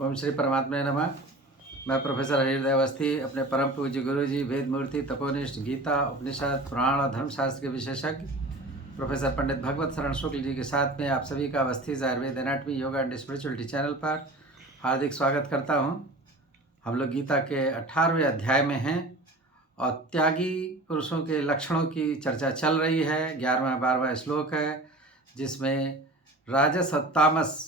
ओम श्री परमात्मा नमः। मैं प्रोफेसर हरिहृदय अवस्थी अपने परम पूज्य गुरु जी वेद मूर्ति तपोनिष्ठ गीता उपनिषद पुराण और धर्मशास्त्र के विशेषज्ञ प्रोफेसर पंडित भगवत शरण शुक्ल जी के साथ में आप सभी का Awasthi Ayurveda anatomy yoga and spirituality channel पर हार्दिक स्वागत करता हूं। हम लोग गीता के 18वें अध्याय में हैं और त्यागी पुरुषों के लक्षणों की चर्चा चल रही है। 11वां-12वां श्लोक है जिसमें राजस और तामस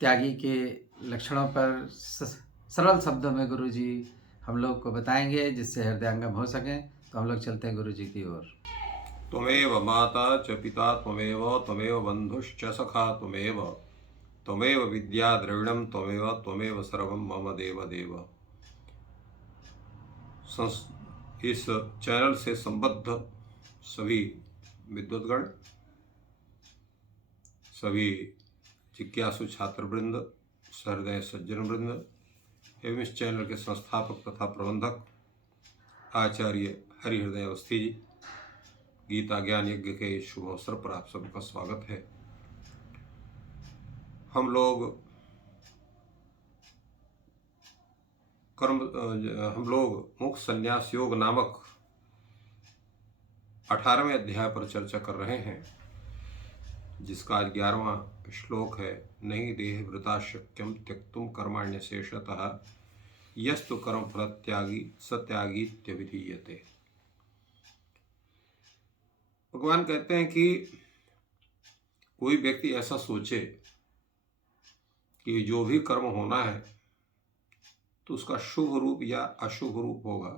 त्यागी के लक्षणों पर सरल शब्दों में गुरु जी हम लोग को बताएंगे जिससे हृदयंगम हो सकें। तो हम लोग चलते हैं गुरु जी की ओर। त्वमेव माता च पिता त्वमेव बंधुश्च सखा त्वमेव विद्या द्रविणं त्वमेव सर्वं मम देव देव। इस चैनल से संबद्ध सभी विद्वद्गण, सभी जिज्ञासु छात्रवृंद, सहृदय सज्जन वृंद एवं इस चैनल के संस्थापक तथा प्रबंधक आचार्य हरिहृदय अवस्थी जी, गीता ज्ञान यज्ञ के शुभ अवसर पर आप सबका स्वागत है। हम लोग मुख्य संन्यास योग नामक 18वें अध्याय पर चर्चा कर रहे हैं, जिसका आज 11वां श्लोक है। नहीं देहभृता शक्यम त्यक्तुम कर्माण्यशेषतः यस्तु कर्म फल त्यागी सत्यागीत्यभिधीयते। भगवान कहते हैं कि कोई व्यक्ति ऐसा सोचे कि जो भी कर्म होना है तो उसका शुभ रूप या अशुभ रूप होगा,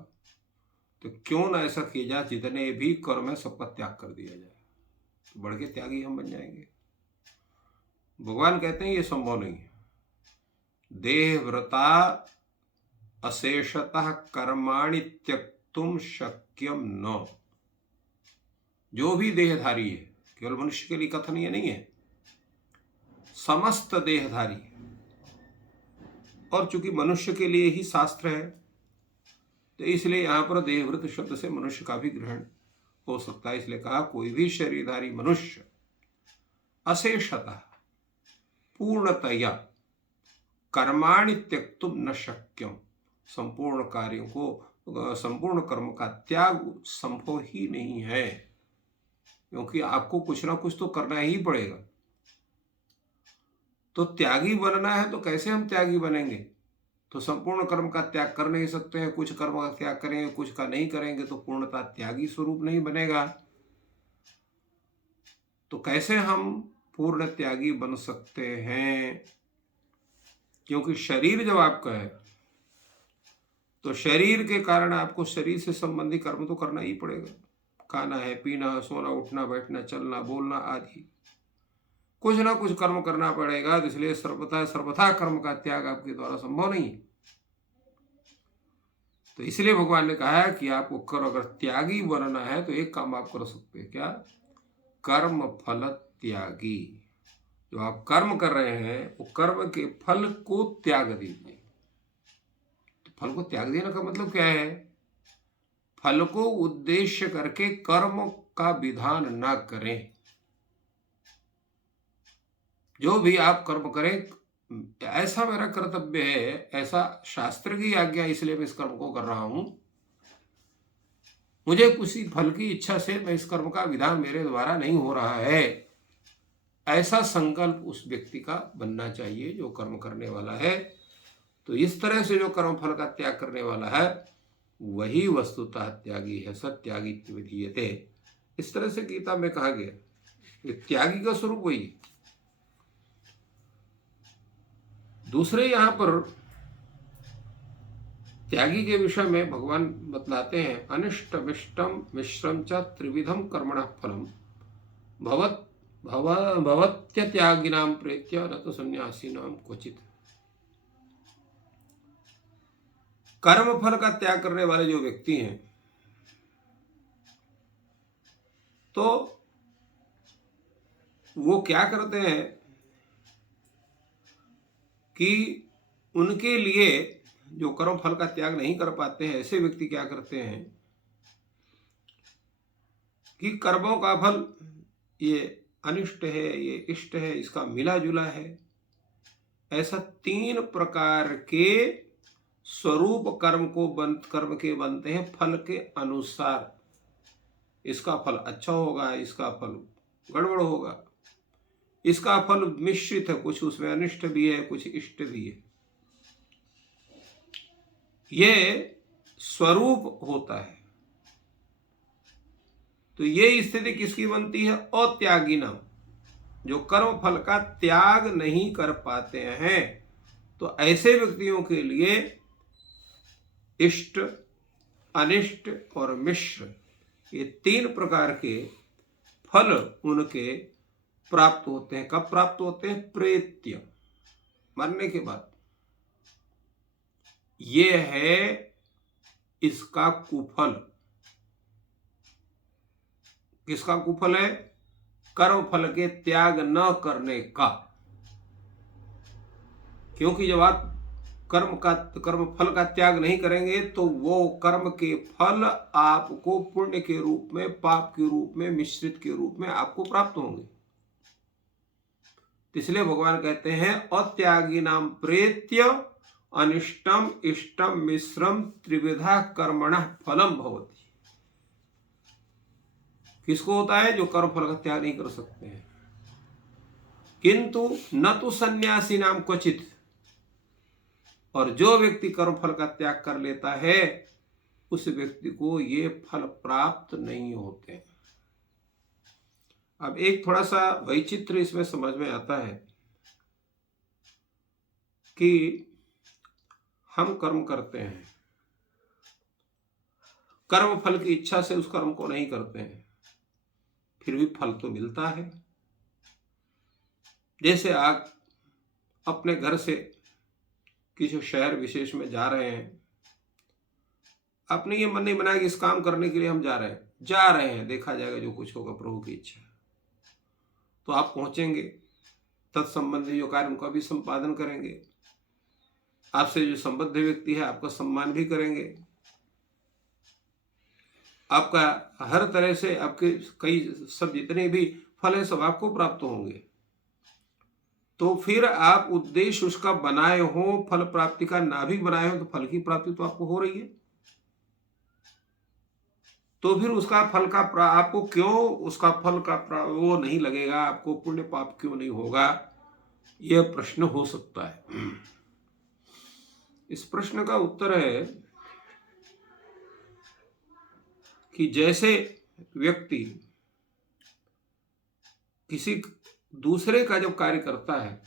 तो क्यों ना ऐसा किया जाए जितने भी कर्म है सबका त्याग कर दिया जाए, तो बढ़ के त्यागी हम बन जाएंगे। भगवान कहते हैं ये संभव नहीं है। देहव्रता अशेषतः कर्माणि त्यक्तुम शक्यम न। जो भी देहधारी है, केवल मनुष्य के लिए कथन ये नहीं है, समस्त देहधारी, और चूंकि मनुष्य के लिए ही शास्त्र है तो इसलिए यहां पर देहवृत शब्द से मनुष्य का भी ग्रहण हो सकता है। इसलिए कहा कोई भी शरीरधारी मनुष्य अशेषतः पूर्णतया कर्माणि त्यक्तुम न शक्यम, संपूर्ण कार्यों को, संपूर्ण कर्म का त्याग संभव ही नहीं है, क्योंकि आपको कुछ ना कुछ तो करना ही पड़ेगा। तो त्यागी बनना है तो कैसे हम त्यागी बनेंगे? तो संपूर्ण कर्म का त्याग कर नहीं सकते हैं। कुछ कर्म का त्याग करेंगे, कुछ का नहीं करेंगे, तो पूर्णतः त्यागी स्वरूप नहीं बनेगा। तो कैसे हम पूर्ण त्यागी बन सकते हैं? क्योंकि शरीर जब आपका है तो शरीर के कारण आपको शरीर से संबंधी कर्म तो करना ही पड़ेगा। खाना है, पीना है, सोना, उठना, बैठना, चलना, बोलना आदि कुछ ना कुछ कर्म करना पड़ेगा। इसलिए सर्वथा कर्म का त्याग आपके द्वारा संभव नहीं है। तो इसलिए भगवान ने कहा है कि आपको अगर त्यागी बनना है तो एक काम आप कर सकते हैं। क्या? कर्म फल त्यागी। जो आप कर्म कर रहे हैं वो कर्म के फल को त्याग दीजिए। तो फल को त्याग देने का मतलब क्या है? फल को उद्देश्य करके कर्म का विधान ना करें। जो भी आप कर्म करें, ऐसा मेरा कर्तव्य है, ऐसा शास्त्र की आज्ञा, इसलिए मैं इस कर्म को कर रहा हूं, मुझे किसी फल की इच्छा से मैं इस कर्म का विधान मेरे द्वारा नहीं हो रहा है, ऐसा संकल्प उस व्यक्ति का बनना चाहिए जो कर्म करने वाला है। तो इस तरह से जो कर्म फल का त्याग करने वाला है वही वस्तुतः त्यागी है। सत्यागी विधीयते, इस तरह से गीता में कहा गया। त्यागी का स्वरूप वही है। दूसरे यहां पर त्यागी के विषय में भगवान बतलाते हैं, अनिष्ट विष्टम मिश्रम च त्रिविधम कर्मण फलम भवत्य त्यागिनाम प्रेत्य न तो सन्यासीनाम क्वचित। कर्म फल का त्याग करने वाले जो व्यक्ति हैं तो वो क्या करते हैं कि उनके लिए जो कर्म फल का त्याग नहीं कर पाते हैं, ऐसे व्यक्ति क्या करते हैं कि कर्मों का फल ये अनिष्ट है, ये इष्ट है, इसका मिला जुला है, ऐसा 3 प्रकार के स्वरूप कर्म के बनते हैं फल के अनुसार। इसका फल अच्छा होगा, इसका फल गड़बड़ होगा, इसका फल मिश्रित है, कुछ उसमें अनिष्ट भी है, कुछ इष्ट भी है। ये स्वरूप होता है। तो ये स्थिति किसकी बनती है? अत्यागिनम, जो कर्म फल का त्याग नहीं कर पाते हैं। तो ऐसे व्यक्तियों के लिए इष्ट, अनिष्ट और मिश्र, ये 3 प्रकार के फल उनके प्राप्त होते हैं। कब प्राप्त होते हैं? प्रेत्य, मरने के बाद। ये है इसका कुफल। किसका कुफल है? कर्म फल के त्याग न करने का। क्योंकि जब आप कर्म फल का त्याग नहीं करेंगे तो वो कर्म के फल आपको पुण्य के रूप में, पाप के रूप में, मिश्रित के रूप में आपको प्राप्त होंगे। इसलिए भगवान कहते हैं अत्यागी नाम प्रेत्य अनिष्टम इष्टम मिश्रम त्रिविधा कर्मणः फलम भवति। किसको होता है? जो कर्म फल का त्याग नहीं कर सकते हैं। किंतु न तो सन्यासी नाम क्वचित, और जो व्यक्ति कर्म फल का त्याग कर लेता है उस व्यक्ति को ये फल प्राप्त नहीं होते। अब एक थोड़ा सा वैचित्र इसमें समझ में आता है कि हम कर्म करते हैं, कर्म फल की इच्छा से उस कर्म को नहीं करते हैं, फिर भी फल तो मिलता है। जैसे आप अपने घर से किसी शहर विशेष में जा रहे हैं, आपने ये मन नहीं बनाया कि इस काम करने के लिए हम जा रहे हैं, देखा जाएगा जो कुछ होगा प्रभु की इच्छा। तो आप पहुंचेंगे, तत्संबंधी जो कार्य उनका भी संपादन करेंगे, आपसे जो संबद्ध व्यक्ति है आपका सम्मान भी करेंगे, आपका हर तरह से आपके कई सब जितने भी फल है सब आपको प्राप्त होंगे। तो फिर आप उद्देश्य उसका बनाए हो, फल प्राप्ति का ना भी बनाए हो, तो फल की प्राप्ति तो आपको हो रही है। तो फिर उसका फल का आपको क्यों उसका फल का वो नहीं लगेगा, आपको पुण्य पाप क्यों नहीं होगा, यह प्रश्न हो सकता है। इस प्रश्न का उत्तर है कि जैसे व्यक्ति किसी दूसरे का जब कार्य करता है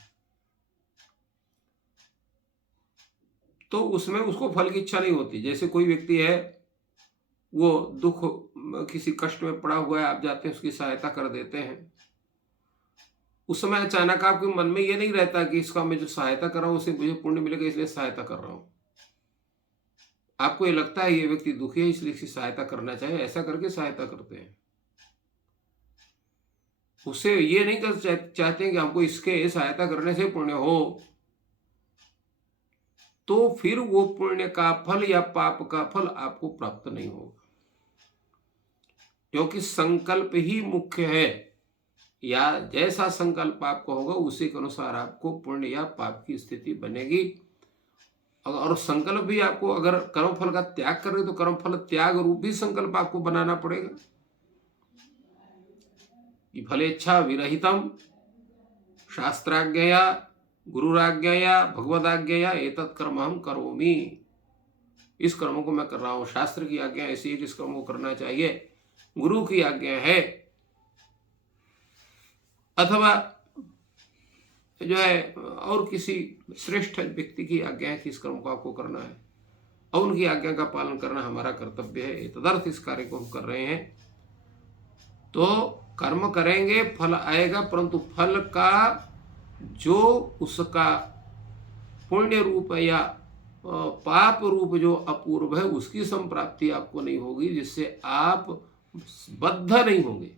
तो उसमें उसको फल की इच्छा नहीं होती। जैसे कोई व्यक्ति है, वो दुख किसी कष्ट में पड़ा हुआ है, आप जाते हैं उसकी सहायता कर देते हैं। उस समय अचानक आपके मन में ये नहीं रहता कि इसका मैं जो सहायता कर रहा हूं उसे मुझे पुण्य मिलेगा इसलिए सहायता कर रहा हूं। आपको ये लगता है ये व्यक्ति दुखी है इसलिए इसकी सहायता करना चाहिए, ऐसा करके सहायता करते हैं। उससे ये नहीं कर चाहते कि हमको इसके सहायता करने से पुण्य हो। तो फिर वो पुण्य का फल या पाप का फल आपको प्राप्त नहीं होगा, क्योंकि संकल्प ही मुख्य है। या जैसा संकल्प आपको होगा उसी के अनुसार आपको पुण्य या पाप की स्थिति बनेगी। और संकल्प भी आपको, अगर कर्म फल का त्याग कर रहे तो कर्म फल त्याग रूप भी संकल्प आपको बनाना पड़ेगा कि फलेच्छा विरहितम शास्त्राज्ञया गुरुराज्ञया भगवदाज्ञया एतत् कर्म हम करोमि। इस कर्म को मैं कर रहा हूं, शास्त्र की आज्ञा ऐसी है कि इस कर्म को करना चाहिए, गुरु की आज्ञा है, अथवा जो है और किसी श्रेष्ठ व्यक्ति की आज्ञा है कि इस कर्म को आपको करना है, और उनकी आज्ञा का पालन करना हमारा कर्तव्य है। तदर्थ इस कार्य को हम कर रहे हैं। तो कर्म करेंगे, फल आएगा, परंतु फल का जो उसका पुण्य रूप या पाप रूप जो अपूर्व है उसकी संप्राप्ति आपको नहीं होगी, जिससे आप बद्ध नहीं होंगे।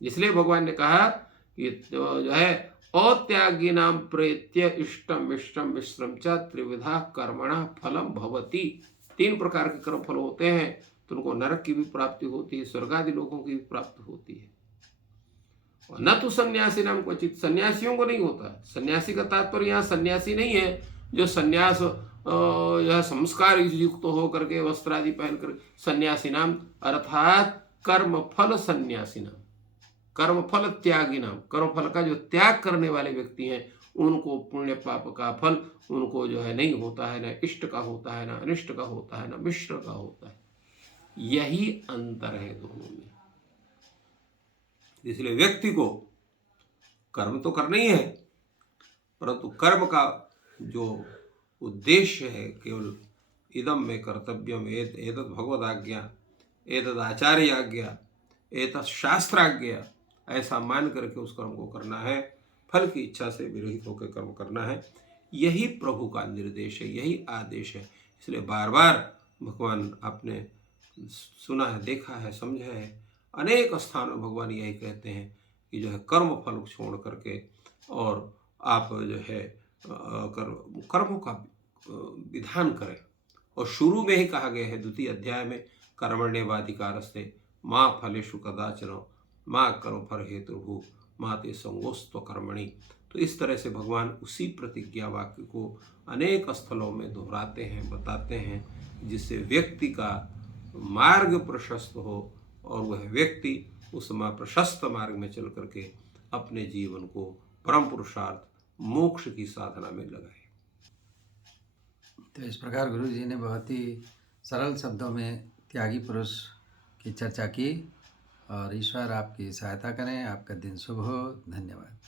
इसलिए भगवान ने कहा कि जो है अत्यागी नाम प्रेत्य इष्टम इष्टम मिश्रम च त्रिविधा कर्मणः फलम भवति। 3 प्रकार के कर्म फल होते हैं, तो उनको नरक की भी प्राप्ति होती है, स्वर्ग आदि लोगों की भी प्राप्ति होती है। न तो सन्यासी नाम क्वचित, सन्यासियों को नहीं होता। सन्यासी का तात्पर्य यहाँ सन्यासी नहीं है जो सन्यास यह संस्कार युक्त हो करके वस्त्र आदि पहनकर, सन्यासी नाम अर्थात कर्म फल सन्यासी नाम, कर्म फल त्यागी नाम, कर्म फल का जो त्याग करने वाले व्यक्ति हैं उनको पुण्य पाप का फल उनको जो है नहीं होता है, न इष्ट का होता है, न अनिष्ट का होता है, न मिश्र का होता है। यही अंतर है दोनों में। इसलिए व्यक्ति को कर्म तो करना ही है, परंतु कर्म का जो उद्देश्य है केवल इदम में कर्तव्यम एतद भगवद आज्ञा, एतद आचार्य आज्ञा, एतद शास्त्र आज्ञा, ऐसा मान करके उस कर्म को करना है, फल की इच्छा से विरहित होकर कर्म करना है। यही प्रभु का निर्देश है, यही आदेश है। इसलिए बार बार भगवान आपने सुना है, देखा है, समझा है, अनेक स्थानों भगवान यही कहते हैं कि जो है कर्म फल छोड़ करके और आप जो है कर्मों का विधान करें। और शुरू में ही कहा गया है द्वितीय अध्याय में, कर्मण्येवाधिकारस्ते माँ फलेषु कदाचन माँ कर्म फल हेतुर्भु माँ ते संगोस्त्व कर्मणि। तो इस तरह से भगवान उसी प्रतिज्ञा वाक्य को अनेक स्थलों में दोहराते हैं, बताते हैं, जिससे व्यक्ति का मार्ग प्रशस्त हो और वह व्यक्ति उस प्रशस्त मार्ग में चल करके अपने जीवन को परम पुरुषार्थ मोक्ष की साधना में लगाए। तो इस प्रकार गुरु जी ने बहुत ही सरल शब्दों में त्यागी पुरुष की चर्चा की, और ईश्वर आपकी सहायता करें। आपका दिन शुभ हो। धन्यवाद।